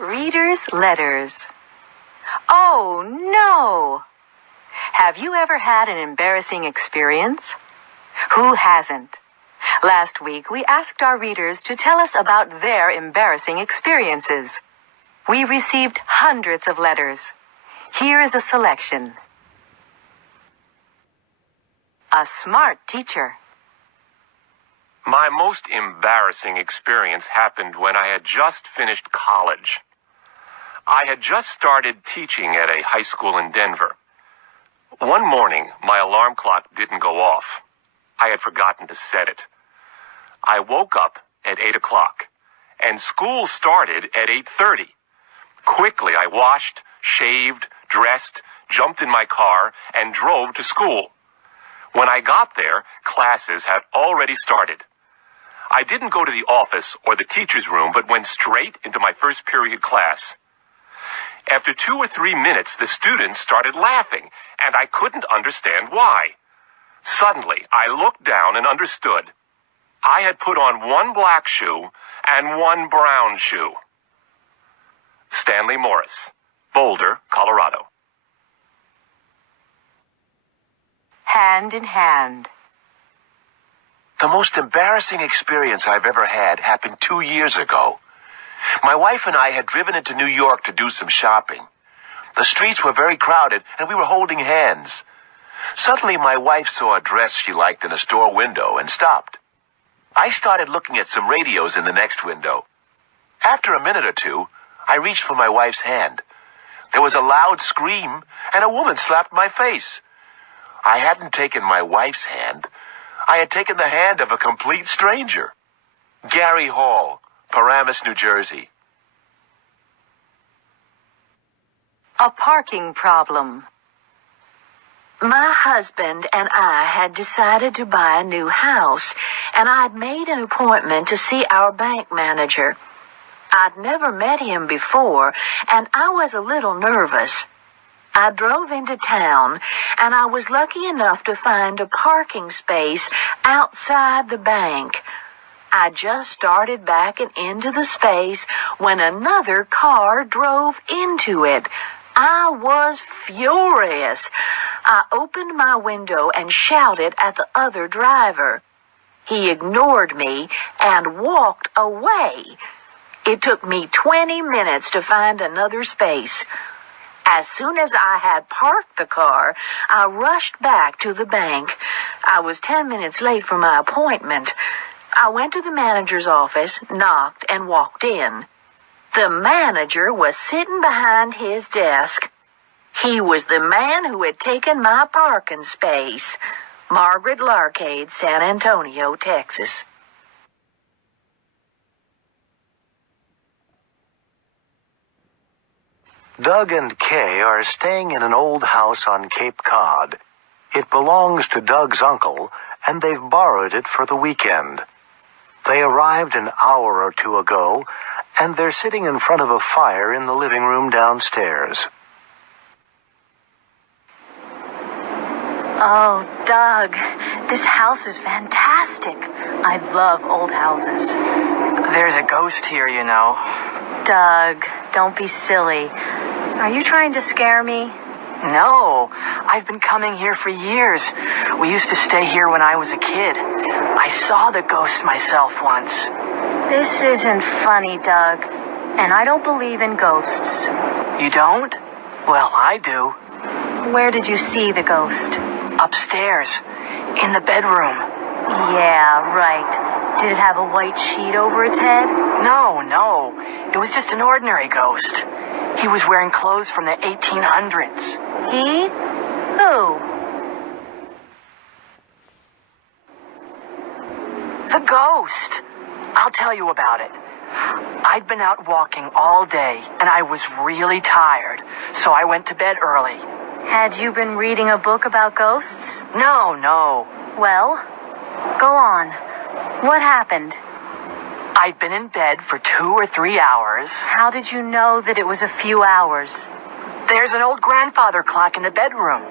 Reader's letters. Oh, no! Have you ever had an embarrassing experience? Who hasn't? Last week, we asked our readers to tell us about their embarrassing experiences. We received hundreds of letters. Here is a selection. A smart teacher. My most embarrassing experience happened when I had just finished college. I had just started teaching at a high school in Denver. One morning, my alarm clock didn't go off. I had forgotten to set it. I woke up at 8 o'clock, and school started at 8:30. Quickly, I washed, shaved, dressed, jumped in my car, and drove to school. When I got there, classes had already started. I didn't go to the office or the teacher's room, but went straight into my first period class. After 2 or 3 minutes, the students started laughing, and I couldn't understand why. Suddenly, I looked down and understood. I had put on one black shoe and one brown shoe. Stanley Morris, Boulder, Colorado. Hand in hand. The most embarrassing experience I've ever had happened 2 years ago. My wife and I had driven into New York to do some shopping. The streets were very crowded, and we were holding hands. Suddenly, my wife saw a dress she liked in a store window and stopped. I started looking at some radios in the next window. After a minute or two, I reached for my wife's hand. There was a loud scream, and a woman slapped my face. I hadn't taken my wife's hand. I had taken the hand of a complete stranger. Gary Hall, Paramus, New Jersey. A parking problem. My husband and I had decided to buy a new house, and I'd made an appointment to see our bank manager. I'd never met him before, and I was a little nervous. I drove into town, and I was lucky enough to find a parking space outside the bank. I just started backing into the space when another car drove into it. I was furious. I opened my window and shouted at the other driver. He ignored me and walked away. It took me 20 minutes to find another space. As soon as I had parked the car, I rushed back to the bank. I was 10 minutes late for my appointment. I went to the manager's office, knocked, and walked in. The manager was sitting behind his desk. He was the man who had taken my parking space. Margaret Larcade, San Antonio, Texas. Doug and Kay are staying in an old house on Cape Cod. It belongs to Doug's uncle, and they've borrowed it for the weekend. They arrived an hour or two ago, and they're sitting in front of a fire in the living room downstairs. Oh, Doug, this house is fantastic. I love old houses. There's a ghost here, you know. Doug, don't be silly. Are you trying to scare me? No, I've been coming here for years. We used to stay here when I was a kid. I saw the ghost myself once. This isn't funny, Doug. And I don't believe in ghosts. You don't? Well, I do. Where did you see the ghost? Upstairs, in the bedroom. Yeah, right. Did it have a white sheet over its head? No. It was just an ordinary ghost. He was wearing clothes from the 1800s. He? Who? The ghost. I'll tell you about it. I'd been out walking all day, and I was really tired, so I went to bed early. Had you been reading a book about ghosts? No. Well, go on. What happened? I'd been in bed for 2 or 3 hours. How did you know that it was a few hours? There's an old grandfather clock in the bedroom.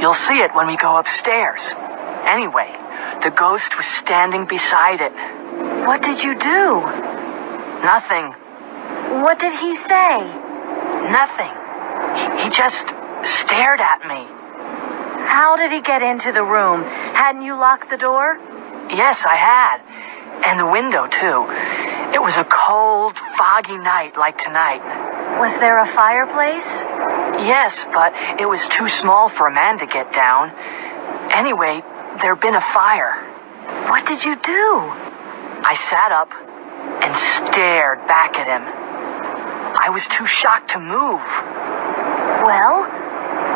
You'll see it when we go upstairs. Anyway, the ghost was standing beside it. What did you do? Nothing. What did he say? Nothing. He just stared at me. How did he get into the room? Hadn't you locked the door? Yes, I had. And the window, too. It was a cold, foggy night like tonight. Was there a fireplace? Yes, but it was too small for a man to get down. Anyway, there'd been a fire. What did you do? I sat up and stared back at him. I was too shocked to move. Well,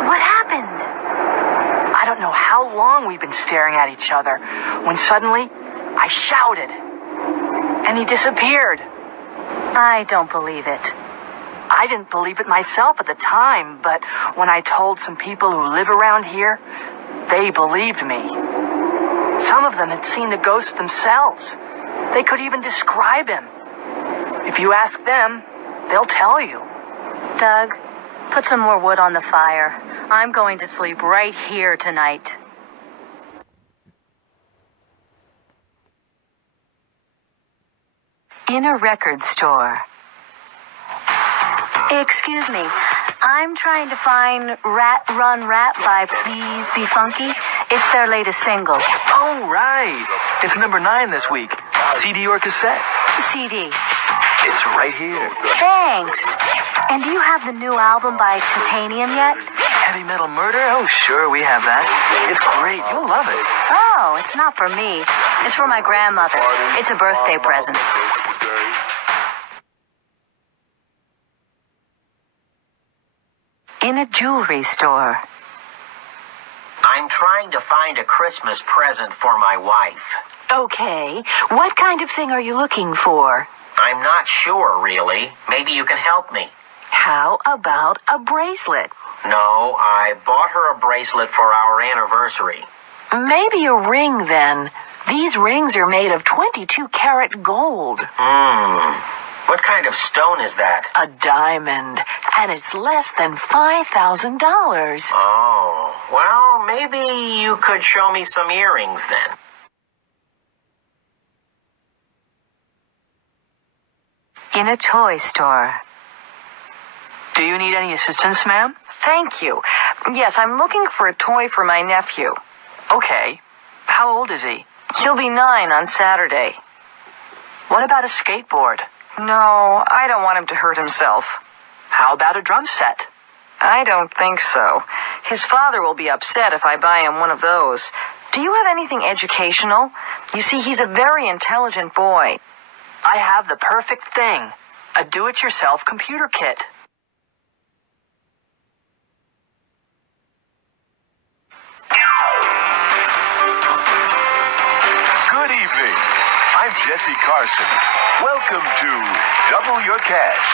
what happened? I don't know how long we'd been staring at each other when suddenly I shouted, and he disappeared. I don't believe it. I didn't believe it myself at the time, but when I told some people who live around here, they believed me. Some of them had seen the ghost themselves. They could even describe him. If you ask them, they'll tell you. Doug, put some more wood on the fire. I'm going to sleep right here tonight. In a record store. Excuse me. I'm trying to find Rat Run Rat by Please Be Funky. It's their latest single. Oh, right. It's number 9 this week. CD or cassette? CD. It's right here. Thanks. And do you have the new album by Titanium yet? Heavy Metal Murder? Oh, sure, we have that. It's great. You'll love it. Oh, it's not for me. It's for my grandmother. It's a birthday present. In a jewelry store. I'm trying to find a Christmas present for my wife. Okay. What kind of thing are you looking for? I'm not sure, really. Maybe you can help me. How about a bracelet? No, I bought her a bracelet for our anniversary. Maybe a ring, then. These rings are made of 22-karat gold. What kind of stone is that? A diamond. And it's less than $5,000. Oh, well, maybe you could show me some earrings then. In a toy store. Do you need any assistance, ma'am? Thank you. Yes, I'm looking for a toy for my nephew. Okay. How old is he? He'll be 9 on Saturday. What about a skateboard? No, I don't want him to hurt himself. How about a drum set? I don't think so. His father will be upset if I buy him one of those. Do you have anything educational? You see, he's a very intelligent boy. I have the perfect thing. A do-it-yourself computer kit. Good evening. I'm Jesse Carson. Welcome to Double Your Cash.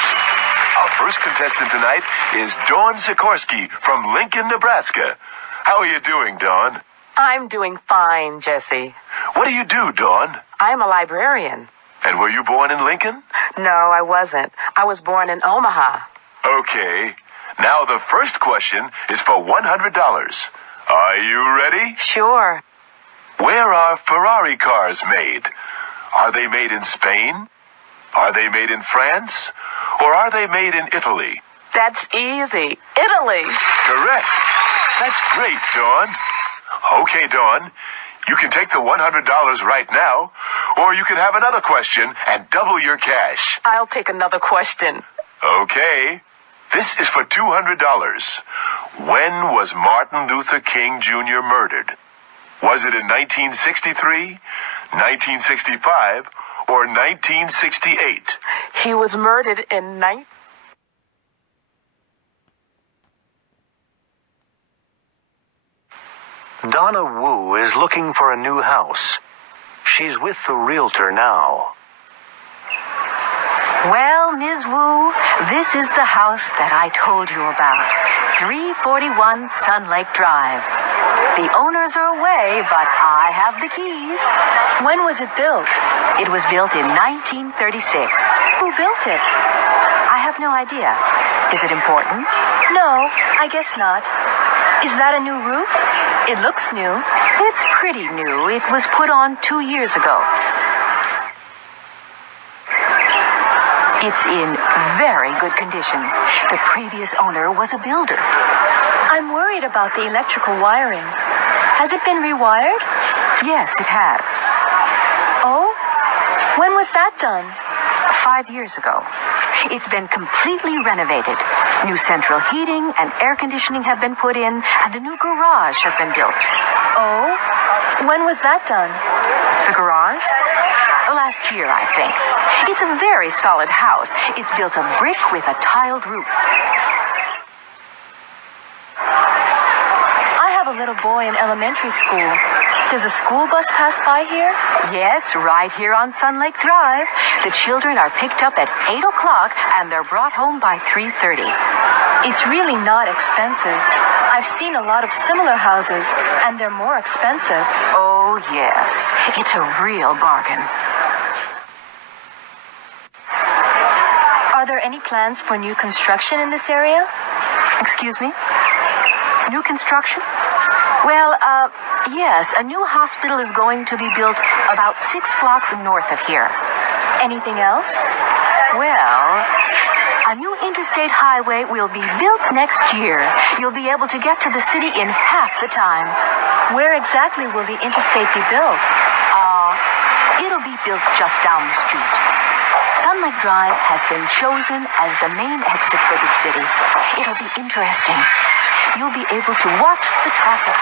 Our first contestant tonight is Dawn Sikorsky from Lincoln, Nebraska. How are you doing, Dawn? I'm doing fine, Jesse. What do you do, Dawn? I'm a librarian. And were you born in Lincoln? No, I wasn't. I was born in Omaha. Okay. Now the first question is for $100. Are you ready? Sure. Where are Ferrari cars made? Are they made in Spain? Are they made in France? Or are they made in Italy? That's easy. Italy. Correct. That's great, Dawn. Okay, Dawn. You can take the $100 right now, or you can have another question and double your cash. I'll take another question. Okay. This is for $200. When was Martin Luther King Jr. murdered? Was it in 1963, 1965, or 1968? He was murdered in Donna Wu is looking for a new house. She's with the realtor now. Well, Ms. Wu, this is the house that I told you about. 341 Sun Lake Drive. The owners are away, but I have the keys. When was it built? It was built in 1936. Who built it? I have no idea. Is it important? No, I guess not. Is that a new roof? It looks new. It's pretty new. It was put on 2 years ago. It's in very good condition. The previous owner was a builder. I'm worried about the electrical wiring. Has it been rewired? Yes, it has. Oh? When was that done? 5 years ago. It's been completely renovated. New central heating and air conditioning have been put in, and a new garage has been built. Oh? When was that done? The garage? Last year, I think. It's a very solid house. It's built of brick with a tiled roof. I have a little boy in elementary school. Does a school bus pass by here? Yes, right here on Sun Lake Drive. The children are picked up at 8 o'clock and they're brought home by 3:30. It's really not expensive. I've seen a lot of similar houses, and they're more expensive. Oh, yes. It's a real bargain. Are there any plans for new construction in this area? Excuse me? New construction? Well, yes, a new hospital is going to be built about 6 blocks north of here. Anything else? Well, a new interstate highway will be built next year. You'll be able to get to the city in half the time. Where exactly will the interstate be built? It'll be built just down the street. Sun Lake Drive has been chosen as the main exit for the city. It'll be interesting. You'll be able to watch the traffic.